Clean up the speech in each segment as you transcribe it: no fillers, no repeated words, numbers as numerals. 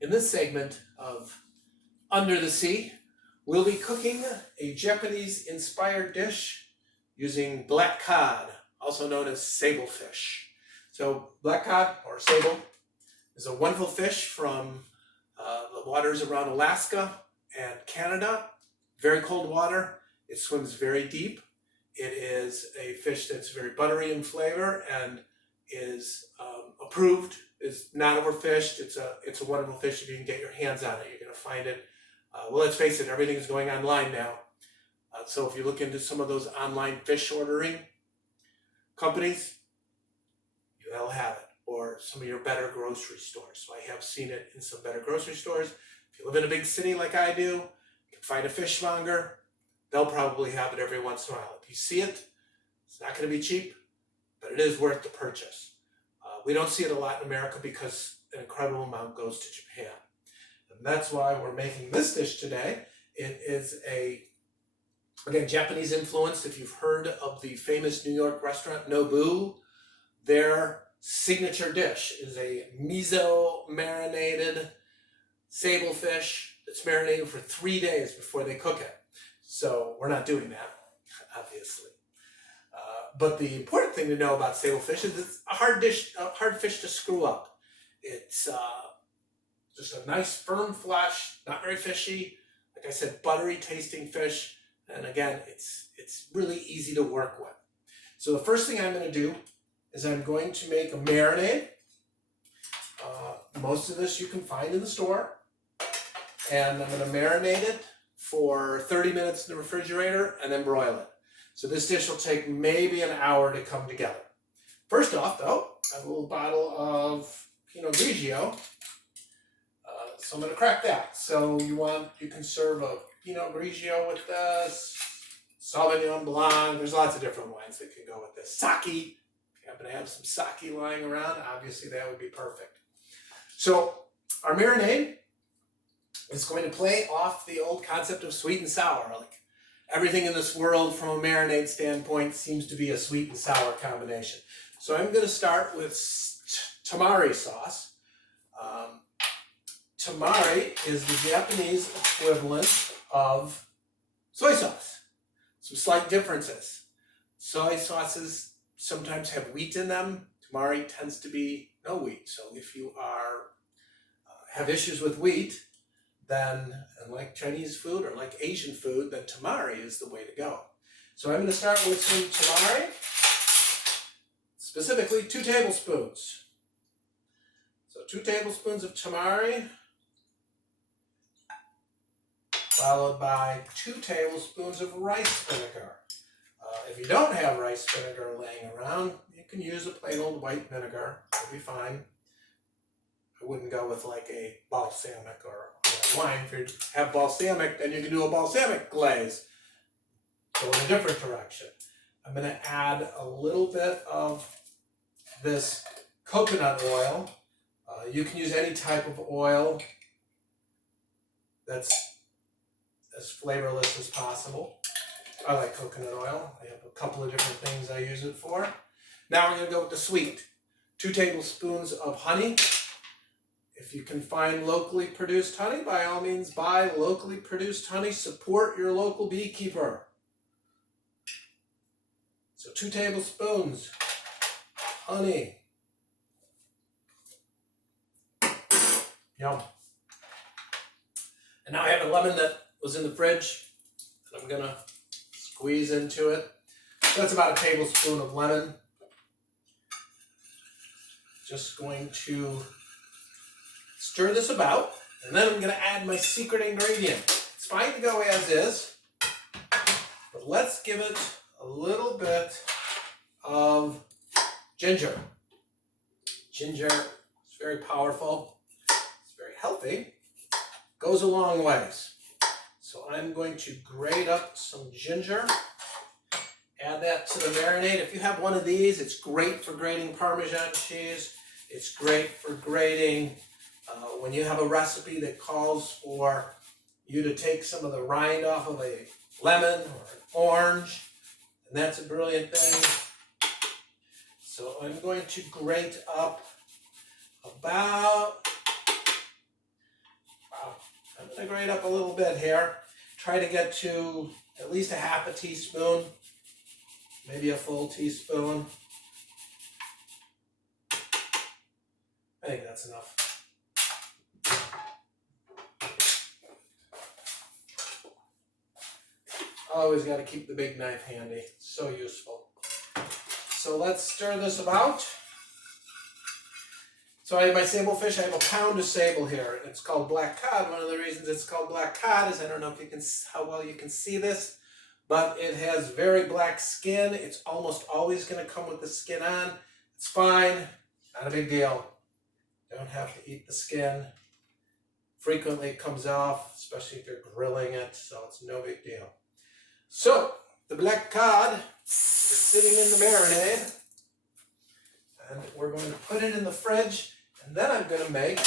In this segment of Under the Sea, we'll be cooking a Japanese-inspired dish using black cod, also known as sablefish. So black cod, or sable, is a wonderful fish from the waters around Alaska and Canada. Very cold water. It swims very deep. It is a fish that's very buttery in flavor and is approved, is not overfished. It's a wonderful fish if you can get your hands on it. You're going to find it. Well, let's face it, everything's going online now. So if you look into some of those online fish ordering companies, they'll have it. Or some of your better grocery stores. So I have seen it in some better grocery stores. If you live in a big city like I do, you can find a fishmonger. They'll probably have it every once in a while. If you see it, it's not going to be cheap, but it is worth the purchase. We don't see it a lot in America because an incredible amount goes to Japan. And that's why we're making this dish today. It is again, Japanese influenced. If you've heard of the famous New York restaurant Nobu, their signature dish is a miso marinated sablefish that's marinated for 3 days before they cook it. So we're not doing that, obviously. But the important thing to know about sablefish is it's a hard fish to screw up. It's just a nice firm flesh, not very fishy. Like I said, buttery tasting fish. And again, it's really easy to work with. So the first thing I'm going to do is I'm going to make a marinade. Most of this you can find in the store. And I'm going to marinate it for 30 minutes in the refrigerator and then broil it. So this dish will take maybe an hour to come together. First off, though, I have a little bottle of Pinot Grigio. So I'm going to crack that. So you can serve a Pinot Grigio with this, Sauvignon Blanc. There's lots of different wines that can go with this. Sake. If you happen to have some sake lying around, obviously that would be perfect. So our marinade is going to play off the old concept of sweet and sour. Like everything in this world from a marinade standpoint seems to be a sweet and sour combination. So I'm going to start with tamari sauce. Tamari is the Japanese equivalent of soy sauce. Some slight differences. Soy sauces sometimes have wheat in them. Tamari tends to be no wheat. So if you have issues with wheat, then, and like Chinese food or like Asian food, then tamari is the way to go. So I'm going to start with some tamari, specifically 2 tablespoons. So 2 tablespoons of tamari, followed by 2 tablespoons of rice vinegar. If you don't have rice vinegar laying around, you can use a plain old white vinegar. It'll be fine. I wouldn't go with like a balsamic or wine. If you have balsamic, then you can do a balsamic glaze. Go in a different direction. I'm going to add a little bit of this coconut oil. You can use any type of oil that's as flavorless as possible. I like coconut oil. I have a couple of different things I use it for. Now we're going to go with the sweet. 2 tablespoons of honey. If you can find locally produced honey, by all means buy locally produced honey. Support your local beekeeper. So 2 tablespoons honey. Yum. And now I have a lemon that was in the fridge that I'm going to squeeze into it. So that's about a tablespoon of lemon. Just going to stir this about, and then I'm going to add my secret ingredient. It's fine to go as is, but let's give it a little bit of ginger. Ginger is very powerful. It's very healthy. Goes a long ways. So I'm going to grate up some ginger. Add that to the marinade. If you have one of these, it's great for grating Parmesan cheese. It's great for grating when you have a recipe that calls for you to take some of the rind off of a lemon or an orange, and that's a brilliant thing. So I'm going to grate up about I'm going to grate up a little bit here. Try to get to at least a half a teaspoon, maybe a full teaspoon. I think that's enough. Always got to keep the big knife handy. So useful. So let's stir this about. So I have my sablefish. I have a pound of sable here. It's called black cod. One of the reasons it's called black cod is I don't know if you can how well you can see this, but it has very black skin. It's almost always going to come with the skin on. It's fine. Not a big deal. Don't have to eat the skin. Frequently it comes off, especially if you're grilling it, so it's no big deal. So, the black cod is sitting in the marinade, and we're going to put it in the fridge, and then I'm going to make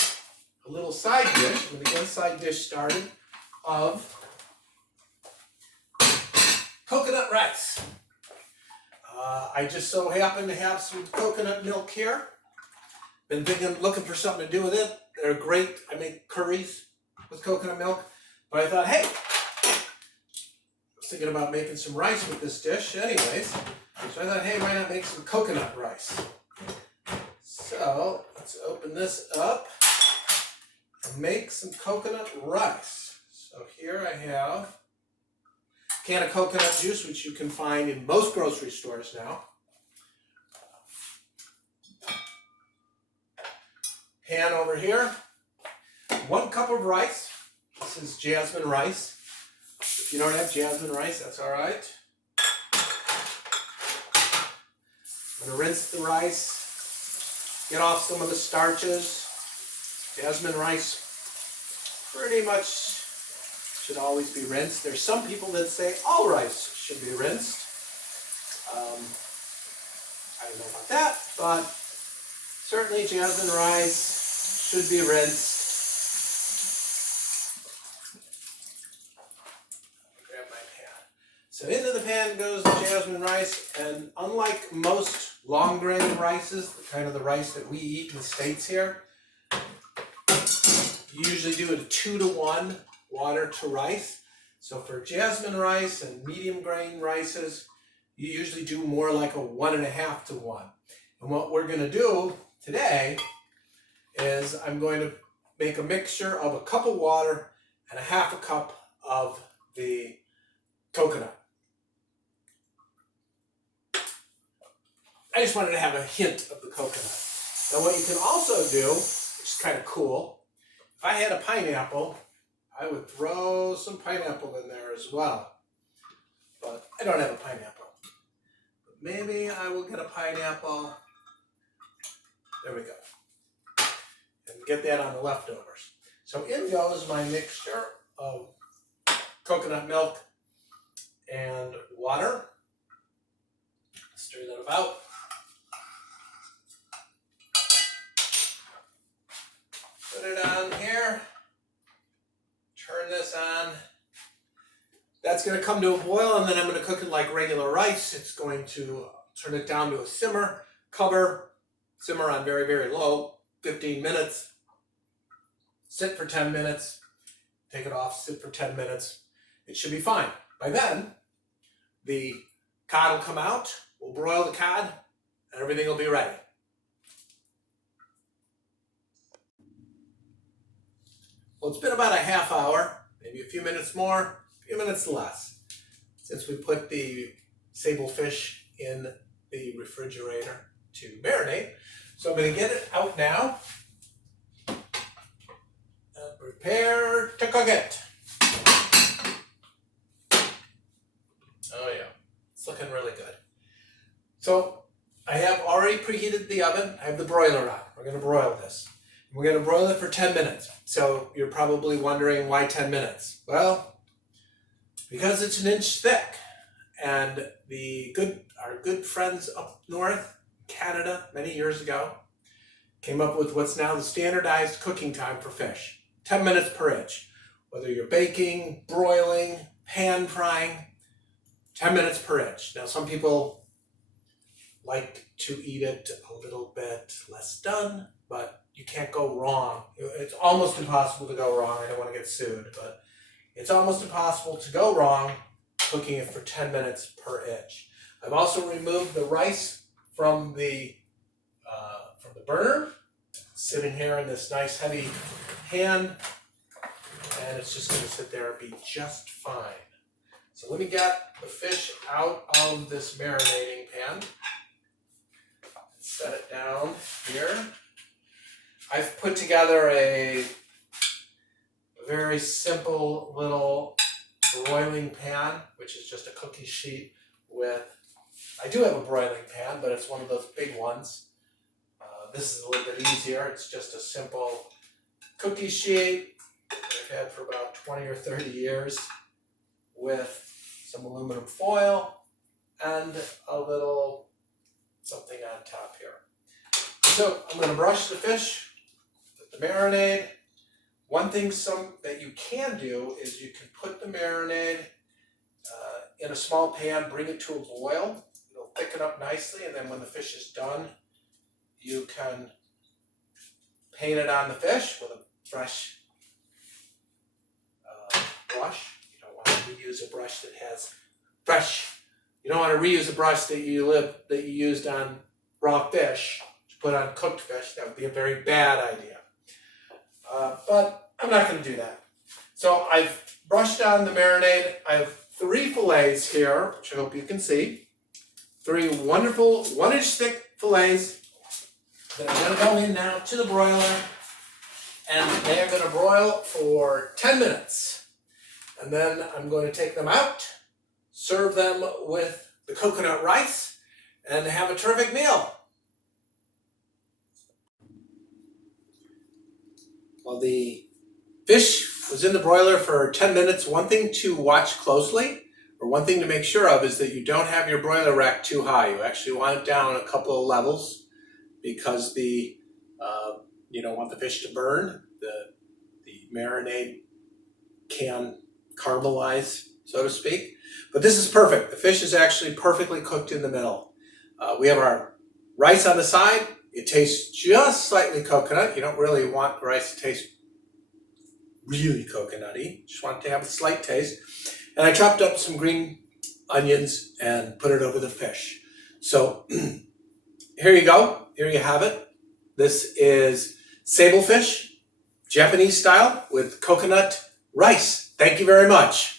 a little side dish, I'm going to get a side dish started, of coconut rice. I just so happen to have some coconut milk here. Been looking for something to do with it. They're great. I make curries with coconut milk, but I thought, hey, thinking about making some rice with this dish anyways. So I thought, hey, why not make some coconut rice? So let's open this up and make some coconut rice. So here I have a can of coconut juice, which you can find in most grocery stores now. Pan over here. 1 cup of rice. This is jasmine rice. If you don't have jasmine rice, that's all right. I'm going to rinse the rice, get off some of the starches. Jasmine rice pretty much should always be rinsed. There's some people that say all rice should be rinsed. I don't know about that, but certainly jasmine rice should be rinsed. So into the pan goes the jasmine rice, and unlike most long grain rices, the kind of the rice that we eat in the States here, you usually do it a 2-to-1 water to rice. So for jasmine rice and medium grain rices, you usually do more like a 1.5-to-1. And what we're going to do today is I'm going to make a mixture of a cup of water and a 1/2 cup of the coconut. I just wanted to have a hint of the coconut. Now what you can also do, which is kind of cool, if I had a pineapple, I would throw some pineapple in there as well. But I don't have a pineapple. But maybe I will get a pineapple. There we go. And get that on the leftovers. So in goes my mixture of coconut milk and water. Stir that about. Put it on here. Turn this on. That's going to come to a boil, and then I'm going to cook it like regular rice. It's going to turn it down to a simmer, cover, simmer on very, very low, 15 minutes. Sit for 10 minutes. Take it off, sit for 10 minutes. It should be fine. By then, the cod will come out. We'll broil the cod, and everything will be ready. Well, it's been about a half hour, maybe a few minutes more, a few minutes less, since we put the sablefish in the refrigerator to marinate. So I'm going to get it out now and prepare to cook it. Oh yeah, it's looking really good. So I have already preheated the oven. I have the broiler on. We're going to broil this. We're going to broil it for 10 minutes. So you're probably wondering why 10 minutes? Well, because it's 1 inch thick. And our good friends up north, Canada, many years ago, came up with what's now the standardized cooking time for fish. 10 minutes per inch. Whether you're baking, broiling, pan frying, 10 minutes per inch. Now some people like to eat it a little bit less done, but you can't go wrong. It's almost impossible to go wrong. I don't want to get sued, but it's almost impossible to go wrong cooking it for 10 minutes per inch. I've also removed the rice from the burner, sitting here in this nice heavy pan, and it's just going to sit there and be just fine. So let me get the fish out of this marinating pan. Set it down here. I've put together a very simple little broiling pan, which is just a cookie sheet with, I do have a broiling pan, but it's one of those big ones. This is a little bit easier. It's just a simple cookie sheet that I've had for about 20 or 30 years with some aluminum foil and a little something on top here. So I'm going to brush the fish with the marinade. One thing that you can do is you can put the marinade in a small pan, bring it to a boil. It'll thicken up nicely, and then when the fish is done, you can paint it on the fish with a fresh brush. You don't want to reuse a brush that has fresh. You don't want to reuse a brush that you used on raw fish to put on cooked fish. That would be a very bad idea. But I'm not going to do that. So I've brushed on the marinade. I have 3 fillets here, which I hope you can see. 3 wonderful 1-inch thick fillets that are going to go in now to the broiler, and they are going to broil for 10 minutes. And then I'm going to take them out, serve them with the coconut rice, and have a terrific meal. While the fish was in the broiler for 10 minutes, one thing to watch closely, or one thing to make sure of, is that you don't have your broiler rack too high. You actually want it down a couple of levels, because you don't want the fish to burn. The marinade can caramelize, so to speak. But this is perfect. The fish is actually perfectly cooked in the middle. We have our rice on the side. It tastes just slightly coconut. You don't really want rice to taste really coconutty. Just want it to have a slight taste. And I chopped up some green onions and put it over the fish. So here you go. Here you have it. This is Sablefish, Japanese style, with coconut rice. Thank you very much.